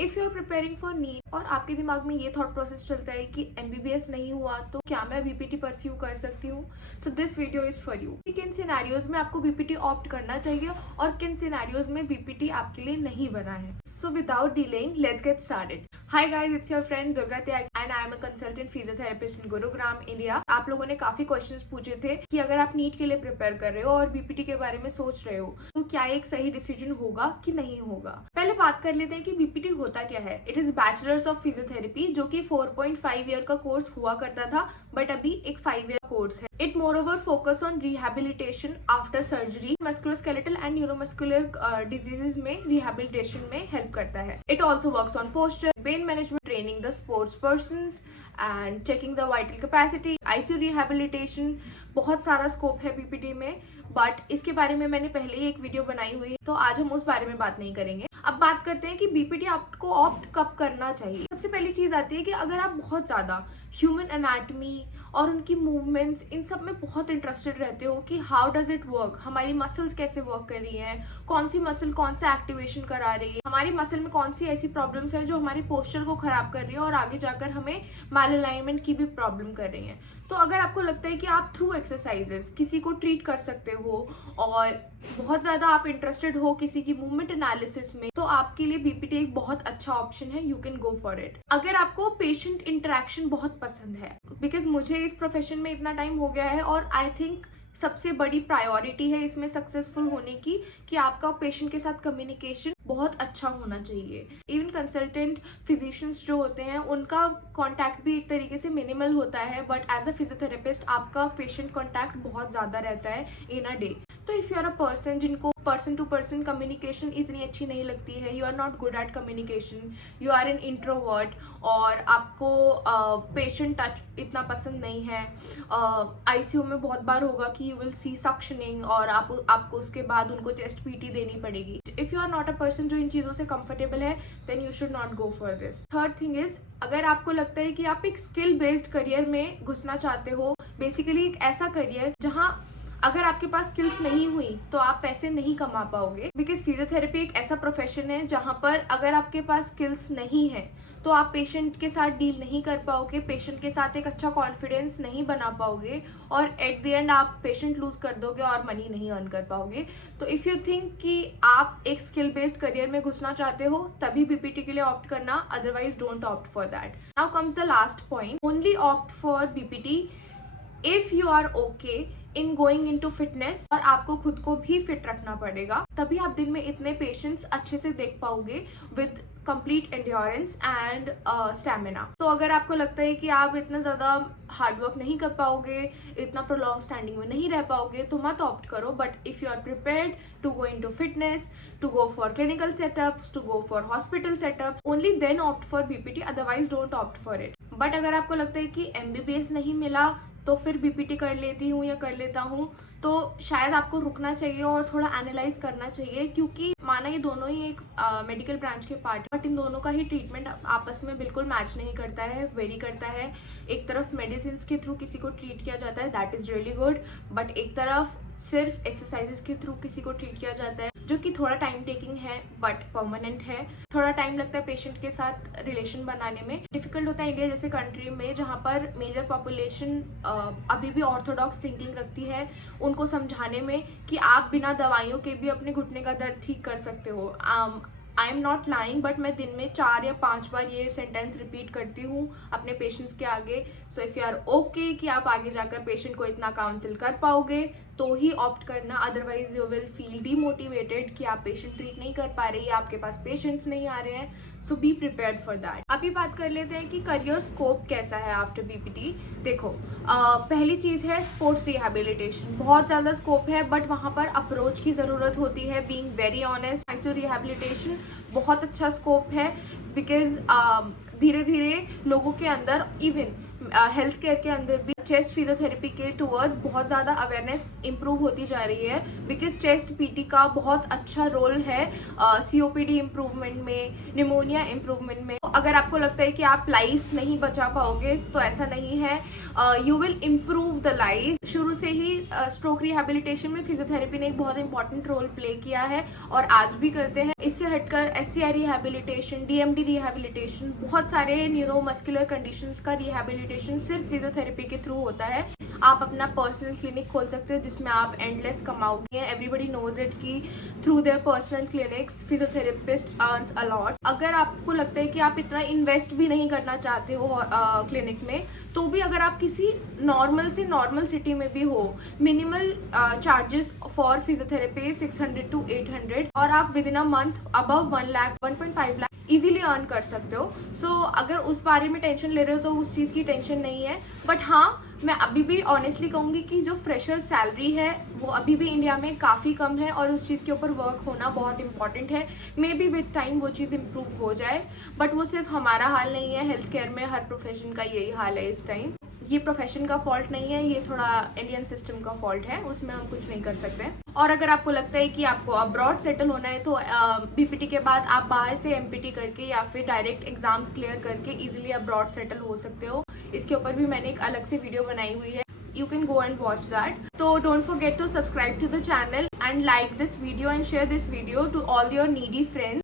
If you are preparing for NEET और आपके दिमाग में ये थॉट प्रोसेस चलता है कि एमबीबीएस नहीं हुआ तो क्या मैं बीपीटी परस्यू कर सकती हूँ, so this video is for you. किन सिनेरियोज में आपको बीपीटी ऑप्ट करना चाहिए और किन सिनेरियोज में बीपीटी आपके लिए नहीं बना है। So without delaying let's get started. Hi guys, it's your friend Durga Tyagi and I am a consultant physiotherapist in Gurugram, India. आप लोगों ने काफी क्वेश्चंस पूछे थे कि अगर आप नीट के लिए प्रिपेयर कर रहे हो और बीपीटी के बारे में सोच रहे हो तो क्या एक सही डिसीजन होगा कि नहीं होगा। पहले बात कर लेते हैं कि बीपीटी होता क्या है। It is bachelors of physiotherapy, जो कि 4.5 ईयर का कोर्स हुआ करता था, बट अभी एक 5 ईयर कोर्स है। It more over focus on rehabilitation after surgery, musculoskeletal and neuromuscular diseases में रिहेबिलिटेशन में हेल्प करता है। It also works on posture, pain management, training the sports persons and checking the vital capacity, ICU rehabilitation. बहुत सारा scope है BPT में, but इसके बारे में मैंने पहले ही एक वीडियो बनाई हुई है, तो आज हम उस बारे में बात नहीं करेंगे। अब बात करते हैं कि बीपीटी आपको ऑप्ट कब करना चाहिए। सबसे पहली चीज आती है कि अगर आप बहुत ज्यादा ह्यूमन एनाटमी और उनकी मूवमेंट्स इन सब में बहुत इंटरेस्टेड रहते हो कि हाउ डज इट वर्क, हमारी मसल्स कैसे वर्क कर रही हैं, कौन सी मसल कौन सा एक्टिवेशन करा रही है, हमारी मसल में कौन सी ऐसी प्रॉब्लम्स हैं जो हमारी पोस्चर को खराब कर रही है और आगे जाकर हमें मैलअलाइनमेंट की भी प्रॉब्लम कर रही है। तो अगर आपको लगता है कि आप थ्रू एक्सरसाइजेस किसी को ट्रीट कर सकते हो और बहुत ज्यादा आप इंटरेस्टेड हो किसी की मूवमेंट एनालिसिस में, तो आपके लिए बीपीटी एक बहुत अच्छा ऑप्शन है। You can go for it. अगर आपको पेशेंट इंटरेक्शन बहुत पसंद है, बिकॉज मुझे इस प्रोफेशन में इतना टाइम हो गया है और आई थिंक सबसे बड़ी प्रायोरिटी है इसमें सक्सेसफुल होने की कि आपका पेशेंट के साथ कम्युनिकेशन बहुत अच्छा होना चाहिए। इवन कंसल्टेंट फिजिशियंस जो होते हैं उनका कांटेक्ट भी एक तरीके से मिनिमल होता है, बट एज अ फिजियोथेरेपिस्ट आपका पेशेंट कांटेक्ट बहुत ज्यादा रहता है इन अ डे। तो if you are a person जिनको पर्सन टू पर्सन कम्युनिकेशन इतनी अच्छी नहीं लगती है, you are not good at communication, you are an introvert और आपको पेशेंट टच इतना पसंद नहीं है, आईसीयू में बहुत बार होगा कि यू विल सी सक्शनिंग और आपको उसके बाद उनको चेस्ट पीटी देनी पड़ेगी। If you are not a person जो इन चीजों से कंफर्टेबल है, then you should not go for this. Third thing is, अगर आपको लगता है कि आप एक स्किल बेस्ड करियर में घुसना चाहते हो, बेसिकली एक ऐसा करियर जहां अगर आपके पास स्किल्स नहीं हुई तो आप पैसे नहीं कमा पाओगे, बिकॉज फिजियोथेरेपी एक ऐसा प्रोफेशन है जहां पर अगर आपके पास स्किल्स नहीं है तो आप पेशेंट के साथ डील नहीं कर पाओगे, पेशेंट के साथ एक अच्छा कॉन्फिडेंस नहीं बना पाओगे और एट द एंड आप पेशेंट लूज कर दोगे और मनी नहीं अर्न कर पाओगे। तो इफ यू थिंक कि आप एक स्किल बेस्ड करियर में घुसना चाहते हो तभी बीपीटी के लिए ऑप्ट करना, otherwise don't opt for that. Now comes the last point, only opt for BPT if you are okay in going in to fitness, और आपको खुद को भी फिट रखना पड़ेगा, तभी आप दिन में इतने पेशेंट्स अच्छे से देख पाओगे with complete endurance and stamina. तो अगर आपको लगता है कि आप इतना ज्यादा हार्डवर्क नहीं कर पाओगे, इतना प्रोलॉन्ग स्टैंडिंग में नहीं रह पाओगे, तो मत ऑप्ट करो। But if you are prepared to go in to fitness, to go for clinical setups, to go for hospital setups, only then opt for BPT, otherwise don't opt for it. But अगर आपको लगता है कि MBBS नहीं मिला तो फिर BPT कर लेती हूँ या कर लेता हूँ, तो शायद आपको रुकना चाहिए और थोड़ा एनालाइज करना चाहिए, क्योंकि माना ये दोनों ही एक मेडिकल ब्रांच के पार्ट है, बट इन दोनों का ही ट्रीटमेंट आपस में बिल्कुल मैच नहीं करता है, वेरी करता है। एक तरफ मेडिसिन के थ्रू किसी को ट्रीट किया जाता है, that is really good, but एक तरफ सिर्फ एक्सरसाइजेस के थ्रू किसी को ट्रीट किया जाता है, जो कि थोड़ा टाइम टेकिंग है बट परमानेंट है। थोड़ा टाइम लगता है पेशेंट के साथ रिलेशन बनाने में, डिफिकल्ट होता है इंडिया जैसे कंट्री में जहाँ पर मेजर पॉपुलेशन अभी भी ऑर्थोडॉक्स थिंकिंग रखती है, उनको समझाने में कि आप बिना दवाइयों के भी अपने घुटने का दर्द ठीक कर सकते हो। I am not lying, but मैं दिन में 4 या 5 बार ये सेंटेंस रिपीट करती हूँ अपने पेशेंट्स के आगे। So if you are okay कि आप आगे जाकर पेशेंट को इतना काउंसिल कर पाओगे तो ही ऑप्ट करना, otherwise you will feel demotivated कि आप पेशेंट ट्रीट नहीं कर पा रहे या आपके पास पेशेंट्स नहीं आ रहे हैं। सो बी प्रिपेयर्ड फॉर दैट। अभी बात कर लेते हैं कि करियर स्कोप कैसा है आफ्टर बीपीटी। देखो, पहली चीज है स्पोर्ट्स रिहेबिलिटेशन, बहुत ज्यादा स्कोप है, बट वहां पर अप्रोच की जरूरत होती है, being very honest. ICU rehabilitation बहुत अच्छा स्कोप है, बिकॉज धीरे धीरे लोगों के अंदर, इवन हेल्थ केयर के अंदर भी चेस्ट फिजियोथेरेपी के टूवर्ड्स बहुत ज़्यादा अवेयरनेस इंप्रूव होती जा रही है, बिकॉज चेस्ट पीटी का बहुत अच्छा रोल है COPD इम्प्रूवमेंट में, निमोनिया इम्प्रूवमेंट में। अगर आपको लगता है कि आप लाइफ नहीं बचा पाओगे तो ऐसा नहीं है, you will improve the life. शुरू से ही स्ट्रोक रिहेबिलिटेशन में फिजियोथेरेपी ने एक बहुत इंपॉर्टेंट रोल प्ले किया है और आज भी करते हैं। इससे हटकर SCI रिहेबिलिटेशन, DMD रिहेबिलिटेशन, बहुत सारे न्यूरोमस्कुलर कंडीशंस का रिहेबिलिटेशन सिर्फ फिजियोथेरेपी के थ्रू होता है। आप अपना पर्सनल क्लिनिक खोल सकते हैं जिसमें आप एंडलेस कमाओगे। एवरीबडी नोज इट कि through their personal clinics physiotherapist earns a lot. अगर आपको लगता है कि आप इतना इन्वेस्ट भी नहीं करना चाहते हो क्लिनिक में, तो भी अगर आप किसी नॉर्मल से नॉर्मल सिटी में भी हो, minimal charges for physiotherapy 600 to 800 और आप with in a month above 1 lakh 1.5 lakh easily earn कर सकते हो। सो अगर उस बारे में टेंशन ले रहे हो तो उस चीज़ की टेंशन नहीं है। बट हाँ, मैं अभी भी ऑनेस्टली कहूँगी कि जो फ्रेशर सैलरी है वो अभी भी इंडिया में काफ़ी कम है और उस चीज़ के ऊपर वर्क होना बहुत इंपॉर्टेंट है। मे बी विद टाइम वो चीज़ इम्प्रूव हो जाए, बट वो सिर्फ हमारा हाल नहीं है, हेल्थ केयर में हर प्रोफेशन का यही हाल है इस टाइम। ये प्रोफेशन का फॉल्ट नहीं है, ये थोड़ा इंडियन सिस्टम का फॉल्ट है, उसमें हम कुछ नहीं कर सकते। और अगर आपको लगता है कि आपको अब्रॉड सेटल होना है तो BPT के बाद आप बाहर से MPT करके या फिर डायरेक्ट एग्जाम क्लियर करके इजीली अब्रॉड सेटल हो सकते हो। इसके ऊपर भी मैंने एक अलग से वीडियो बनाई हुई है, you can go and watch that. So don't forget to subscribe to the channel and like this video and share this video to all your needy friends.